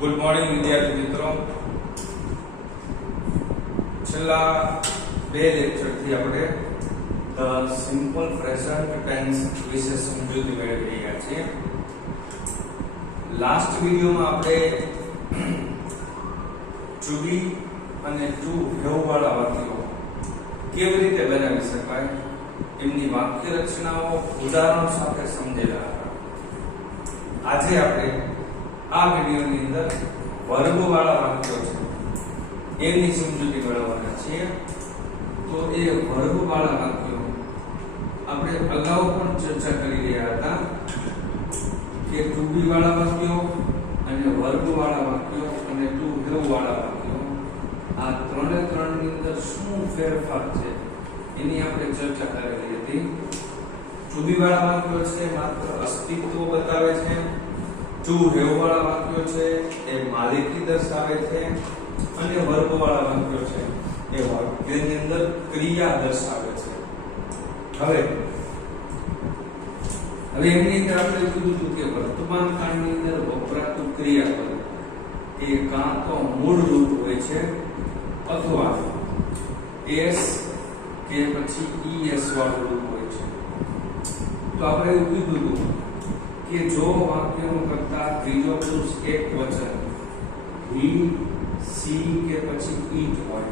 Good morning વિદ્યાર્થી મિત્રો. છેલ્લા બે લેક્ચરથી આપણે ધ સિમ્પલ પ્રેઝન્ટ ટેન્સ વિશે સમજૂતી મેળવી રહ્યા છીએ. લાસ્ટ વિડિયોમાં આપણે ટુ બી અને ટુ હેવ વાળા વાક્યો કેવી રીતે બનાવી શકાય એમની વાક્ય રચનાઓ ઉદાહરણો સાથે સમજેલા હતા. આજે આપણે આ વિડિયોની અંદર વર્બ વાળા વાક્યો છે એમની સમજૂતી મેળવવાના છીએ. તો એ વર્બ વાળા વાક્યો આપણે અગાઉ પણ ચર્ચા કરી રહ્યા હતા કે ટુ બી વાળા વાક્યો અને વર્બ વાળા વાક્યો અને ટુ હેવ વાળા વાક્યો આ ત્રણની અંદર શું ફેરફાર છે એની આપણે ચર્ચા કરેલી હતી. ટુ બી વાળા વાક્યો છે માત્ર અસ્તિત્વ બતાવે છે. ટુ હેવ વાળા વાક્યો છે એ માલિકી દર્શાવે છે અને વર્બ વાળા વાક્યો છે એ વાક્યની અંદર ક્રિયા દર્શાવે છે. હવે એમની અંદર આપણે કીધું હતું કે વર્તમાન કાળની અંદર વપરાતું ક્રિયાપદ એ કાં તો મૂળ રૂપ હોય છે અથવા એસ કે પછી ઈએસ વાળું રૂપ હોય છે. તો આપણે એવું કીધું હતું કે જો વાક્યનો કરતા ત્રીજો પુરુષ એક વચન હી સી કે પછી ઈટ હોય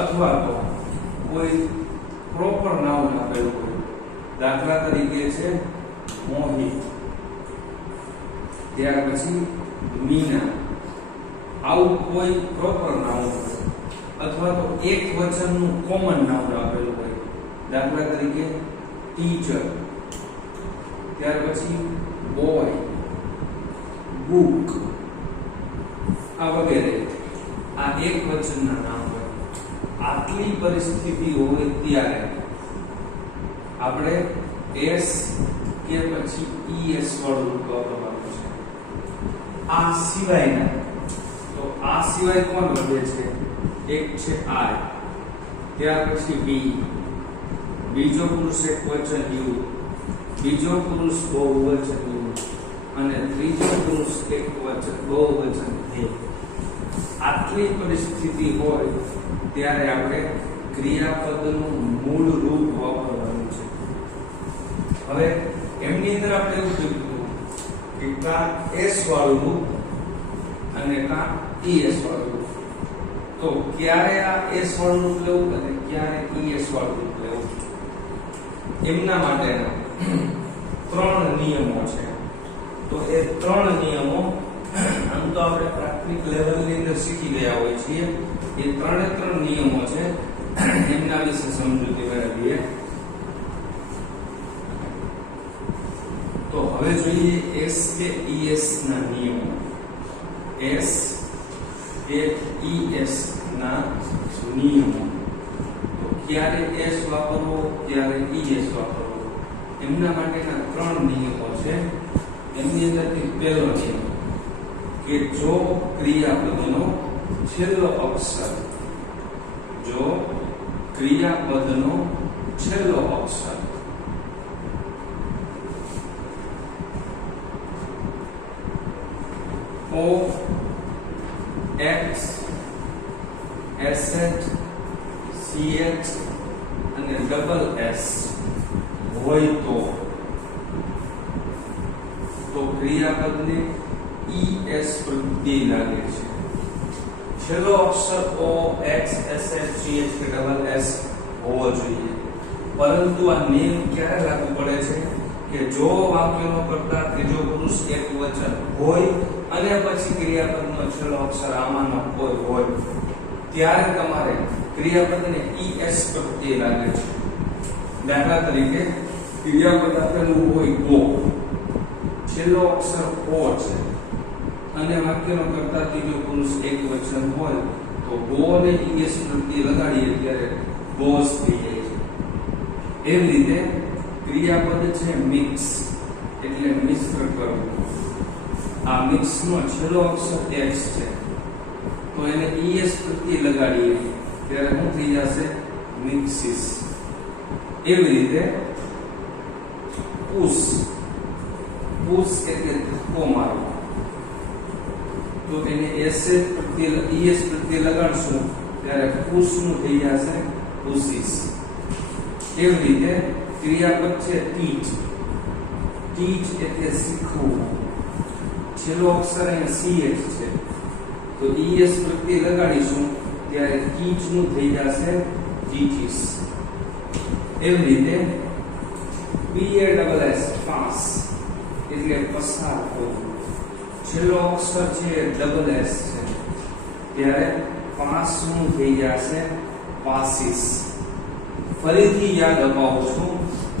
અથવા તો કોઈ પ્રોપર નાઉન આપેલું હોય, દાખલા તરીકે છે મોહી, ત્યાર પછી મીના, આવું કોઈ પ્રોપર નાઉન હોય અથવા તો એક વચનનું કોમન નાઉન આપેલું હોય, દાખલા તરીકે ટીચર, ત્યાર પછી બોય, બુક, આ વગેરે આ એક વચનના નામ હોય. આટલી પરિસ્થિતિ હોય ત્યારે આપણે એસ કે પછી ઈએસ વાળું રૂપ વાપરવાનું છે. આ સિવાયના તો આ સિવાય કોણ વધે છે? એક છે આઈ, ત્યાર પછી બી, બીજો પુરુષ એક વચન યુ, બીજો પુરુષ બહુવચન યુ અને ત્રીજો પુરુષ એક વચન બહુવચન હે. આટલી પરિસ્થિતિ હોય ત્યારે આપણે ક્રિયાપદનું મૂળ રૂપ વાપરવાનું છે. હવે એમની અંદર આપણે એવું કીધું કે કાં એસ વાળું રૂપ અને કાં ઈએસ વાળું રૂપ. તો ક્યારે આ એસ વાળું રૂપ લેવું અને ક્યારે ઈએસ વાળું રૂપ લેવું એમના માટેના ત્રણ નિયમો છે. તો એ ત્રણ નિયમો આમ તો આપણે પ્રાથમિક લેવલની અંદર શીખી ગયા હોય છીએ. એ ત્રણ નિયમો છે એમના વિશે સમજૂતી મેળવીએ. તો હવે જોઈએ એસ કે ઈએસ ના નિયમો. એસ કે ઈએસ ના નિયમો. તો ક્યારે એસ વાપરવો, ક્યારે ઈએસ વાપરવો એમના માટેના ત્રણ નિયમો છે. એમની અંદરથી પહેલો નિયમ કે જો ક્રિયાપદનો છેલ્લો અક્ષર ઓ એક્સ એસએચ સીએચ અને ડબલ એસ હોય તો ક્રિયાપદને ઈએસ પ્રત્યય લાગે છે. છેલ્લો અક્ષર ઓ એક્સ એસએચ સીએચ કે ડબલ એસ હોવો જોઈએ. પરંતુ આ નિયમ ક્યારે લાગુ પડે છે કે જો વાક્યનો કરતા ત્રીજો પુરુષ એક વચન હોય અને પછી ક્રિયાપદનો છેલ્લો અક્ષર આમાંનો કોઈ હોય ત્યારે તમારે ક્રિયાપદને ઈએસ પ્રત્યય લાગે છે. દાખલા તરીકે ક્રિયાપદ આપેલું હોય ગો, છેલ્લો અક્ષર ઓ છે અને વાક્યનો કરતા ત્રીજો પુરુષ એક વચન હોય તો ગો ને ઈએસ પ્રત્યય લગાડીએ ત્યારે ગોસ થઈ જાય છે. એવી રીતે ક્રિયાપદ છે મિક્સ એટલે મિશ્ર કરવું. આ મિક્સ નો છેલ્લો અક્ષર એક્સ છે તો એને ઈએસ પ્રત્યય લગાડીએ ત્યારે શું થઈ જશે? મિક્સિસ. એવી રીતે પુશ એટલે ધક્કો મારવો. તો એને એસ પ્રત્યે ઈએસ પ્રત્યે લગાડશું ત્યારે પુશ નું થઈ જશે પુશીસ. એવી રીતે ક્રિયાપદ છે ટીચ. ટીચ એટલે શીખવું. છેલ્લો અક્ષર અહીંયા સીએચ છે તો ઈએસ પ્રત્યે લગાડીશું ત્યારે ટીચ નું થઈ જશે ટીચીસ. એવી રીતે PASS પાસ એટલે પસાર થવું. છેલ્લો અક્ષર છે ડબલ એસ છે ત્યારે પાસ નું થઈ જશે પાસીસ. ફરીથી યાદ અપાવું છું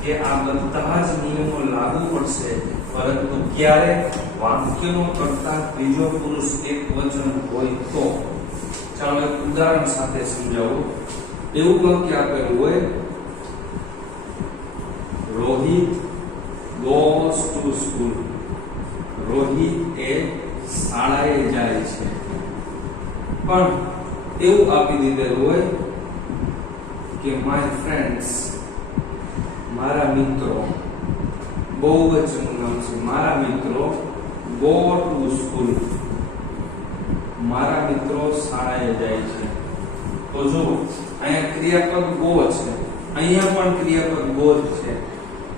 કે આ બધા જ નિયમો લાગુ પડશે પરંતુ ક્યારે વાક્યનો કર્તા ત્રીજો પુરુષ એકવચન હોય તો. ચાલો એક ઉદાહરણ સાથે સમજાવું. એવું વાક્ય આપેલું હોય Rohit goes to school. Rohit એ શાળાએ જાય છે. પણ એવું આપી દીધેલું હોય કે my friends મારા મિત્રો, બહુવચનનું નામ છે મારા મિત્રો go to school મારા મિત્રો શાળાએ જાય છે. તો જો અહીંયા ક્રિયાપદ go છે, અહીંયા પણ ક્રિયાપદ go છે.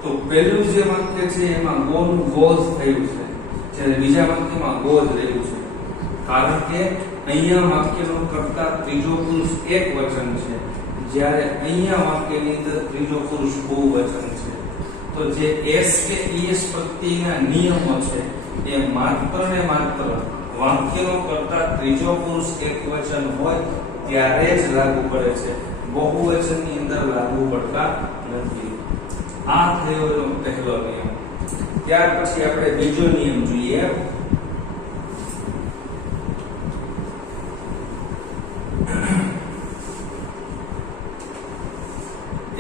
તો પહેલું જે વાક્ય છે એમાં go નું goes થયું છે જ્યારે બીજા વાક્યમાં go જ રહ્યું છે કારણ કે અહીંયા વાક્યનો કર્તા ત્રીજો પુરુષ એકવચન છે જ્યારે અહીંયા વાક્યની અંદર ત્રીજો પુરુષ બહુવચન છે. તો જે એસ કે ઈએસ પ્રત્યેના નિયમો છે એ માત્ર ને માત્ર વાક્યનો કર્તા ત્રીજો પુરુષ એકવચન હોય ત્યારે જ લાગુ પડે છે, બહુવચનની અંદર લાગુ પડતા નથી. આ થયો એનો પહેલો નિયમ. ત્યાર પછી આપણે બીજો નિયમ જોઈએ.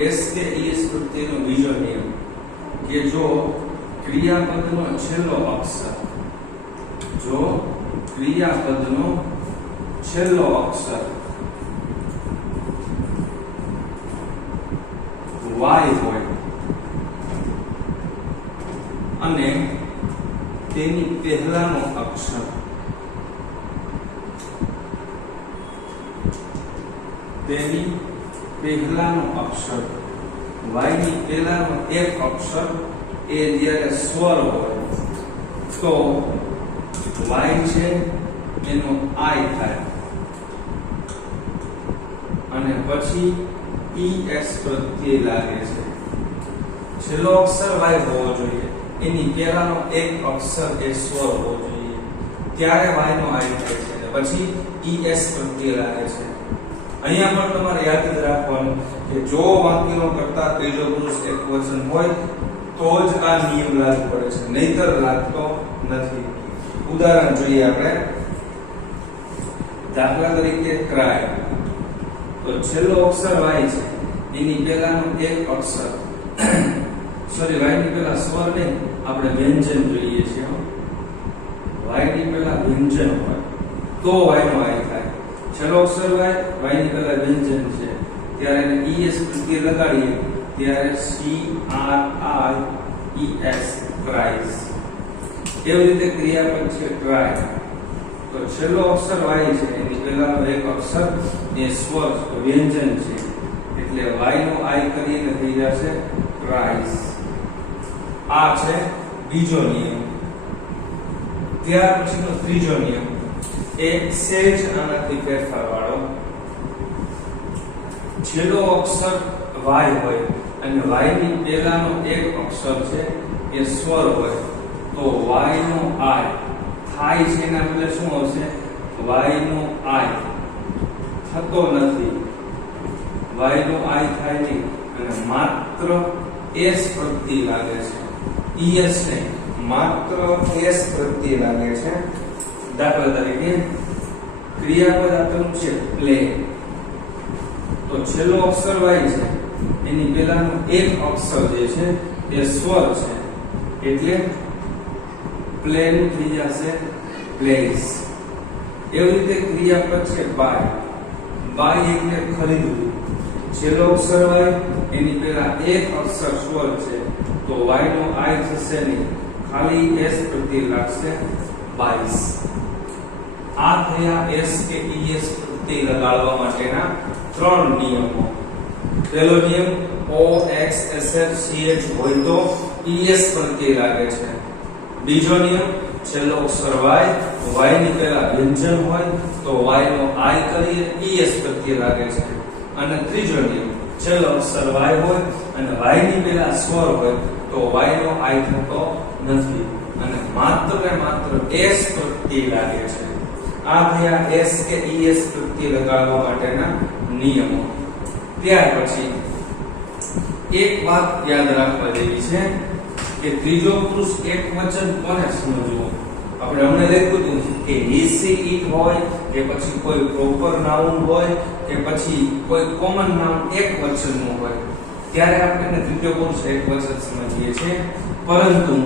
એસ કે ઈએસ પ્રત્યેનો બીજો નિયમ કે જો ક્રિયાપદનો છેલ્લો અક્ષર વાય હોય અને તેની પહેલાનો અક્ષર y ની પહેલાનો એક અક્ષર એ જ્યારે સ્વર હોય તો y છે એનો I થાય અને પછી ES પ્રત્યય લાગે છે. છેલ્લો અક્ષર y હોવો જોઈએ, એની પહેલાનો એક અક્ષર એ સ્વર હોવો જોઈએ ત્યારે y નો I થાય છે અને પછી ES પ્રત્યય લાગે છે. અહીંયા પણ તમારે યાદ રાખવાનું કે જો વાક્યનો કર્તા ત્રીજો પુરુષ એકવચન હોય તો જ આ નિયમ લાગુ પડે છે, નહીતર લાગતો નથી. ઉદાહરણ જોઈએ આપણે. દાખલા તરીકે cry. તો છેલ્લો અક્ષર y છે, એની પહેલાનો એક અક્ષર સોરી y ની પહેલા સ્વર નહીં, આપણે વ્યંજન જોઈએ છીએ. y ની પહેલા વ્યંજન હોય તો y નો I થાય. છેલ્લો અક્ષર y ની પહેલા વ્યંજન છે ત્યારે એને ES પ્રત્યય લગાડીએ ત્યારે CRIES cries. એવી રીતે ક્રિયાપદ છે cry. તો છેલ્લો અક્ષર y છે, એની પહેલાનો એક અક્ષર એ સ્વર વ્યંજન છે એટલે y નો I કરીને થઈ જશે cries. આ છે બીજો નિયમ. ત્યાર પછીનો ત્રીજો નિયમ એ સેજ આનાથી ફેરફાર વાળો. છેલ્લો અક્ષર y હોય અને y ની પહેલાનો એક અક્ષર છે એ સ્વર હોય તો y નો I થાય છે એના બદલે શું આવશે? y નો I થતો નથી, y નો I થાય નહીં અને માત્ર s પ્રત્યય લાગે છે. ES ને માત્ર s પ્રત્યય લાગે છે. દાખલા તરીકે ક્રિયાપદ આપેલું છે પ્લે. તો છેલ્લો અક્ષર y છે, એની પહેલાનો એક અક્ષર જે છે એ સ્વર છે એટલે પ્લે નું થઈ જશે પ્લેસ. એવી રીતે ક્રિયાપદ છે બાય. બાય એટલે ખરીદવું. છેલ્લો અક્ષર y, એની પહેલા એક અક્ષર સ્વર છે તો y નો I થશે નહીં, ખાલી s પ્રત્યય લાગશે બાઈસ. આ થયા s કે es પ્રત્યય લગાડવા માટેના ત્રણ નિયમો. પહેલો નિયમ OXSFCH હોય તો es પ્રત્યય લાગે છે. બીજો નિયમ છેલ્લો અક્ષર y ની પહેલા વ્યંજન હોય તો y નો i કરીએ es પ્રત્યય લાગે છે. અને ત્રીજો નિયમ છેલ્લો અક્ષર y હોય અને y ની પહેલા સ્વર હોય તો y નો i થતો નથી અને માત્ર ને માત્ર s પ્રત્યય લાગે છે. આ થયા s કે es પ્રત્યય લગાડવા માટેના નિયમો. ત્યાર પછી એક વાત યાદ રાખવા જેવી છે કે ત્રીજો પુરુષ એકવચન કોને સમજવું. આપણે હમણાં લખ્યું હતું કે he she it હોય કે પછી કોઈ પ્રોપર નાઉન હોય કે પછી કોઈ કોમન નાઉન એકવચનનું હોય ત્યારે આપણે ત્રીજો પુરુષ એકવચન સમજીએ છીએ. પરંતુ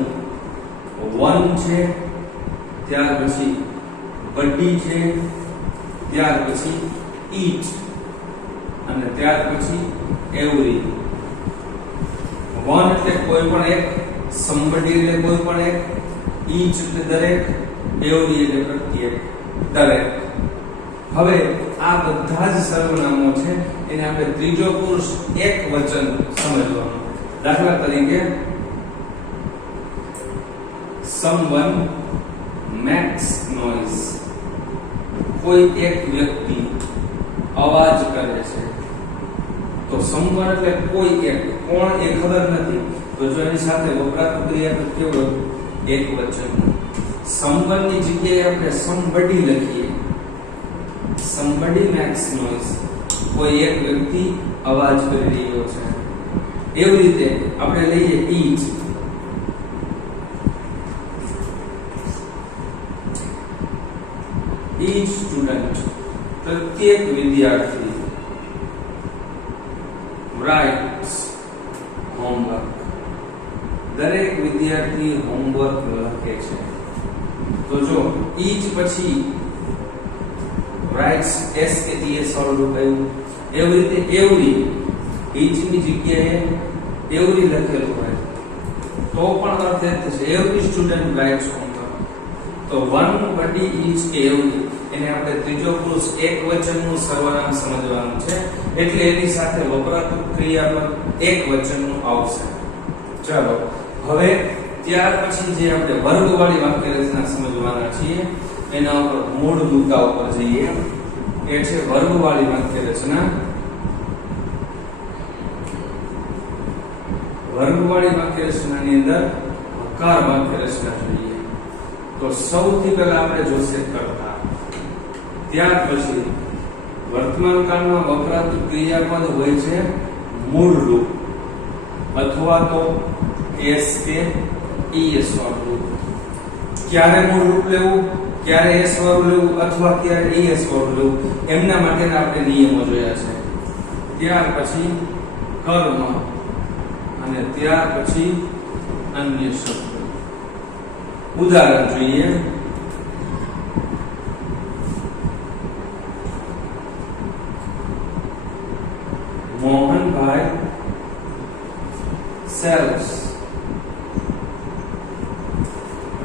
one છે, ત્યાર પછી buddy છે, ત્યાર પછી eat અને ત્યાર પછી every. one એટલે કોઈ પણ એક, somebody એટલે કોઈ પણ એક, each એટલે દરેક, every એટલે પ્રત્યેક, દરેક. હવે આ બધા જ સર્વનામો છે એને આપણે ત્રીજો પુરુષ એકવચન સમજવાનું. દાખલા તરીકે someone makes noise, કોઈ એક વ્યક્તિ અવાજ કરે છે. તો someone એટલે કોઈ એક, કોણ એ ખબર નથી તો જો એની સાથે વપરાતું ક્રિયાપદ કેવું એકવચન. someone ની જગ્યાએ આપણે somebody લખીએ. somebody makes noise, કોઈ એક વ્યક્તિ અવાજ કરી રહ્યો છે. એવી રીતે આપણે લઈએ eat. each student, પ્રત્યેક વિદ્યાર્થી, writes homework, દરેક વિદ્યાર્થી હોમવર્ક લખે છે. તો જો each પછી writes s કે es વાળું રૂપ આવ્યું. એવી રીતે every, each ની જગ્યાએ every લખેલું હોય તો પણ અર્થ એ થશે every student writes homework. તો one, buddy, each કે every એને આપણે ત્રીજો પુરુષ એકવચનનું સર્વનામ સમજવાનું છે એટલે એની સાથે વપરાતું ક્રિયાપદ એકવચનનું આવશે. ચાલો હવે ત્યાર પછી જે આપણે વર્ગવાળી વાક્ય રચના સમજવાના છીએ એના ઉપર મૂળ મુદ્દા ઉપર જઈએ. એ છે વર્ગવાળી વાક્ય રચના. વર્ગવાળી વાક્ય રચનાની અંદર હકાર વાક્ય રચના જોઈએ. તો સૌથી પહેલા આપણે જોશે કર્તા, ત્યાર પછી વર્તમાન કાળમાં વપરાતું ક્રિયાપદ હોય છે મૂળ રૂપ અથવા તો s કે es વાળું રૂપ. ક્યારે મૂળ રૂપ લેવું, ક્યારે s વાળું લેવું અથવા ક્યારે es વાળું લેવું એમના માટેના આપણે નિયમો જોયા છે. ત્યાર પછી કર્મ અને ત્યાર પછી અન્ય શબ્દ. ઉદાહરણ જોઈએ. Mohanbhai sells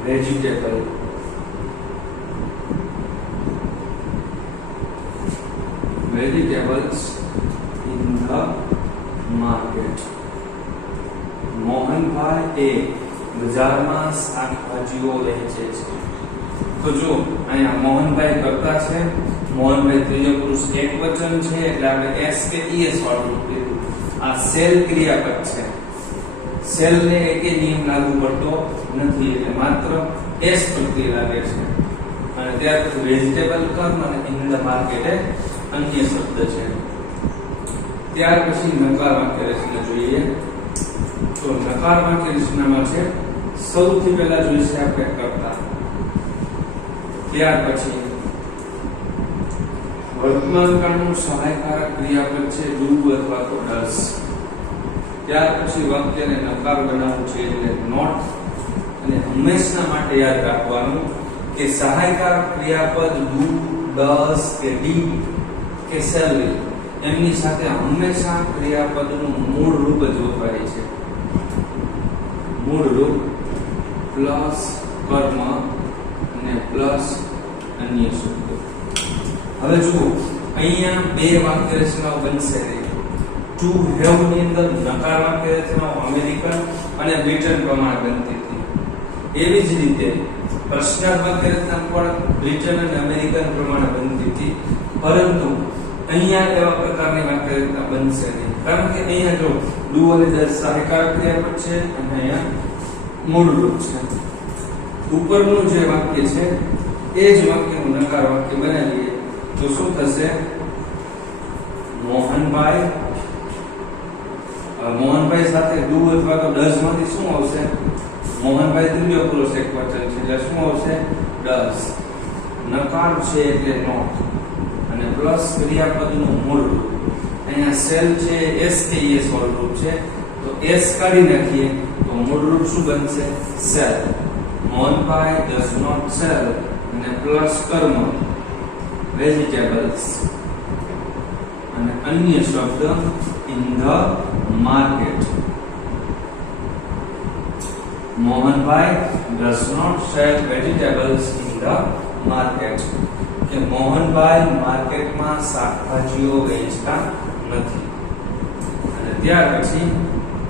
vegetables in the market. Mohanbhai એ બજારમાં શાકભાજીઓ વેચે છે. તો જો અહીંયા મોહનભાઈ કરતા છે, મોહનભાઈ ત્રીજો પુરુષ એકવચન છે એટલે આપણે s કે es વાળું રૂપ લીધું. આ સેલ ક્રિયાપદ છે. સેલ ને એકે નિયમ લાગુ પડતો નથી એટલે માત્ર s પ્રત્યય લાગે છે. અને ત્યાર પછી વેજીટેબલ કર્મ અને ઇન ધ માર્કેટ અન્ય શબ્દ છે. ત્યાર પછી નકાર વાક્ય રચના જોઈએ. તો નકાર વાક્ય રચનામાં છે સૌથી પહેલા જોઈશે આપણે કર્તા, ત્યાર પછી વર્તમાન કાળનું સહાયકારક ક્રિયાપદ છે do અથવા તો does. ત્યાર પછી વાક્યને નકાર બનાવવું છે એટલે not. અને હંમેશા માટે યાદ રાખવાનું કે સહાયકારક ક્રિયાપદ do, does કે did કે shall એમની સાથે હંમેશા ક્રિયાપદનું મૂળ રૂપ જ વપરાય છે. મૂળ રૂપ પ્લસ કર્મ અને પ્લસ અન્ય શબ્દો. હવે જુઓ અહીંયા બે વાક્ય રચનાઓ બનશે. ટુ હેવ ની અંદર નકાર વાક્ય રચનાઓ અમેરિકન અને બ્રિટન પ્રમાણે બનતી હતી. એવી જ રીતે પ્રશ્નાર્થ વાક્ય રચના પણ બ્રિટન અને અમેરિકન પ્રમાણે બનતી હતી, પરંતુ અહીંયા એવા પ્રકારની વાક્ય રચના બનશે નહીં, કારણ કે અહીંયા જો ડુ અને ડઝ સહાયકાર ક્રિયાપદ છે અને અહીંયા મૂળરૂપ છે. ઉપરનું જે વાક્ય છે એ જ વાક્યનું નકાર વાક્ય બનાવીએ તો શું થશે? મોહનભાઈ સાથે ડુ અથવા તો ડઝ માંથી શું આવશે? મોહનભાઈ તૃતીય પુરુષ એકવચન છે એટલે શું આવશે? ડઝ. નકાર છે એટલે નોટ અને પ્લસ ક્રિયાપદનું મૂળ રૂપ. અહીંયા સેલ છે એસ કે એસ વાળું રૂપ છે તો એસ કાઢી નાખીએ તો મૂળ રૂપ શું બનશે? Sell. Mohanbhai does not sell અને પ્લસ કર્મ વેજીટેબલ્સ અને અન્ય શબ્દ in the market. Mohanbhai does not sell vegetables in the market. કે મોહનભાઈ માર્કેટમાં શાકભાજીઓ વેચતા નથી. અને ત્યાર પછી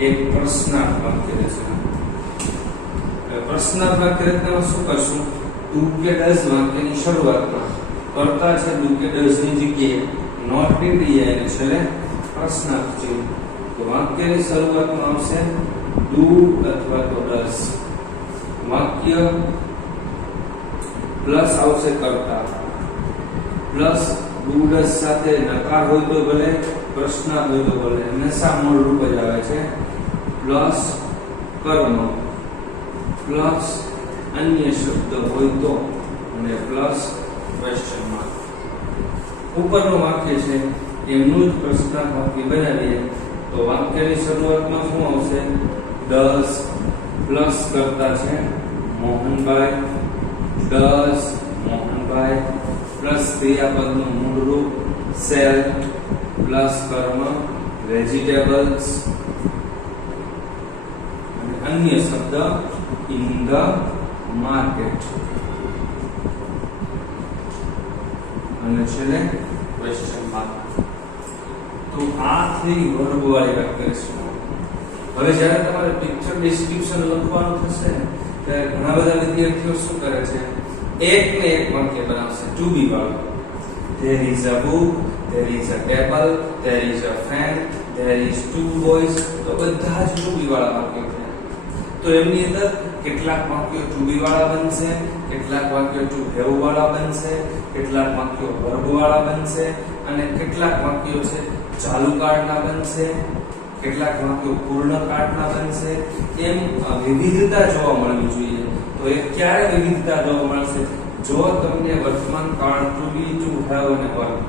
એક પ્રશ્નાર્થ વાક્ય રચના. પ્રશ્નાર્થ વાક્ય રચનામાં શું કરશું? ડુ કે ડઝ વાક્યની શરૂઆતમાં કરતા છે ડુ કે ડઝ ની જગ્યાએ નોટ નીકળી જાય અને છેલ્લે પ્રશ્નાર્થ જેવું. તો વાક્યની શરૂઆતમાં આવશે ડુ અથવા તો ડઝ. વાક્ય પ્લસ આવશે કરતા, પ્લસ ડુ ડઝ સાથે નકાર હોય તો ભલે, પ્રશ્નાર્થ હોય તો ભલે, હંમેશા મૂળ રૂપ જ આવે છે. પ્લસ કર્મ પ્લસ અન્ય શબ્દ હોય તો અને પ્લસ ક્વેશ્ચન માર્ક. ઉપરનું વાક્ય છે એમનું જ પ્રશ્નાર્થ વાક્ય બનાવીએ તો વાક્યની શરૂઆતમાં શું આવશે? ડઝ પ્લસ કરતા છે મોહનભાઈ, ડઝ મોહનભાઈ પ્લસ ક્રિયાપદનું મૂળ રૂપ સેલ પ્લસ કર્મ વેજીટેબલ્સ અને અન્ય શબ્દ ઇન ધ માર્કેટ અને છેલ્લે ક્વેશ્ચન માર્ક. તો આ થઈ વર્બ વાળી વાક્ય રચના. હવે જ્યારે તમારે પિક્ચર ડિસ્ક્રિપ્શન લખવાનું થશે ત્યારે ઘણા બધા વિદ્યાર્થીઓ શું કરે છે? એક ને એક વાક્ય બનાવશે ટુ બી વાળું. There is a book, there is a table, there is a fan, there is two boys. તો બધા જ ટુ બી વાળા વાક્યો છે. તો એમની અંદર કેટલાક વાક્યો ટુ બી વાળા બનશે, કેટલાક વાક્યો ટુ હેવ વાળા બનશે, કેટલાક વાક્યો વર્બ વાળા બનશે અને કેટલાક વાક્યો છે ચાલુ કાળના બનશે, કેટલાક વાક્યો પૂર્ણ કાળના બનશે. એમ વિવિધતા જોવા મળવી જોઈએ. તો એ ક્યારે વિવિધતા જોવા મળશે? જો તમને વર્તમાન કાળ ટુ બી, ટુ હેવ અને વર્બ.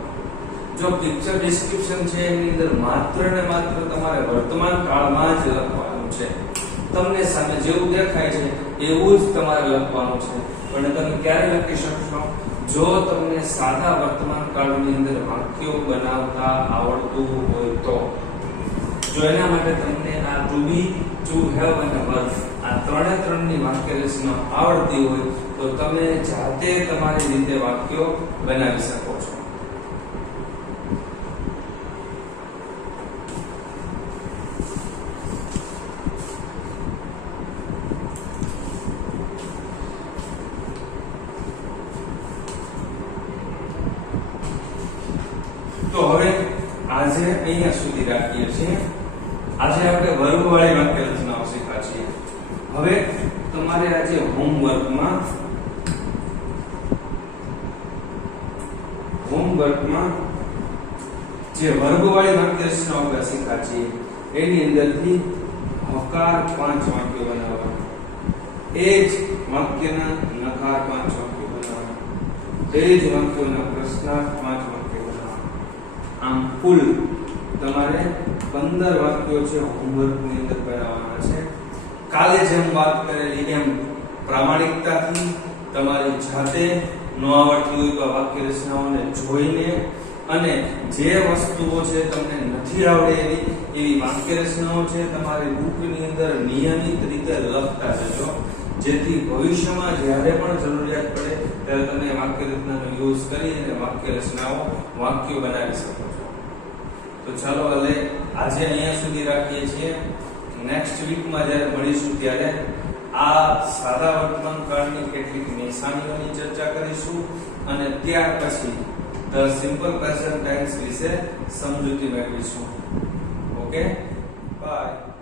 જો પિક્ચર ડિસ્ક્રિપ્શન છે એની અંદર માત્ર ને માત્ર તમારે વર્તમાન કાળમાં જ લખવાનું છે. તમને સામે જેવું દેખાય છે એવું જ તમારે લખવાનું છે. પણ તમે ક્યારે લખી શકશો? જો તમને સાદા વર્તમાન કાળની અંદર વાક્યો બનાવતા આવડતું હોય તો. જો એના માટે તમને આ ટુ બી, ટુ હેવ અને વર્બ આ ત્રણની વાક્ય રચના આવડતી હોય તો તમે જાતે તમારી રીતે વાક્યો બનાવી શકો છો. તો હવે આજે અહીંયા સુધી રાખીએ છીએ. આજે આપણે વર્બ વાળી વાક્ય રચનાઓ શીખ્યા છીએ. હવે તમારે આજે હોમવર્કમાં જે વર્બ વાળી વાક્ય રચનાઓ આપણે શીખ્યા છીએ એની અંદરથી હકાર 5 વાક્યો બનાવવાના, એ જ વાક્યના નકાર 5 વાક્યો બનાવવાના, એ જ વાક્યોના પ્રશ્નાર્થ 5 વાક્યો બનાવવાના. આમ કુલ તમારે 15 વાક્યો છે હોમવર્કની અંદર બનાવવાના છે. કાલે જેમ વાત કરેલી એમ પ્રામાણિકતાથી તમારી જાતે ન આવડતી હોય તો આ વાક્ય રચનાઓને જોઈને અને જે વસ્તુઓ છે તમને નથી આવડે એવી વાક્ય રચનાઓ છે તમારી બુકની અંદર નિયમિત રીતે લખતા જજો. જેથી ભવિષ્યમાં જ્યારે પણ જરૂરિયાત પડે ત્યારે તમે વાક્ય રચનાનો યુઝ કરી અને વાક્ય રચનાઓ વાક્યો બનાવી શકો છો. તો ચાલો હવે આજે અહીંયા સુધી રાખીએ છીએ. નેક્સ્ટ વીકમાં જ્યારે મળીશું ત્યારે આ સાદા વર્તમાન કાળની કેટલીક નિશાનીઓની ચર્ચા કરીશું અને ત્યાર પછી ધ સિમ્પલ પ્રેઝન્ટ ટેન્સ વિશે સમજૂતી મેળવીશું. Okay, by.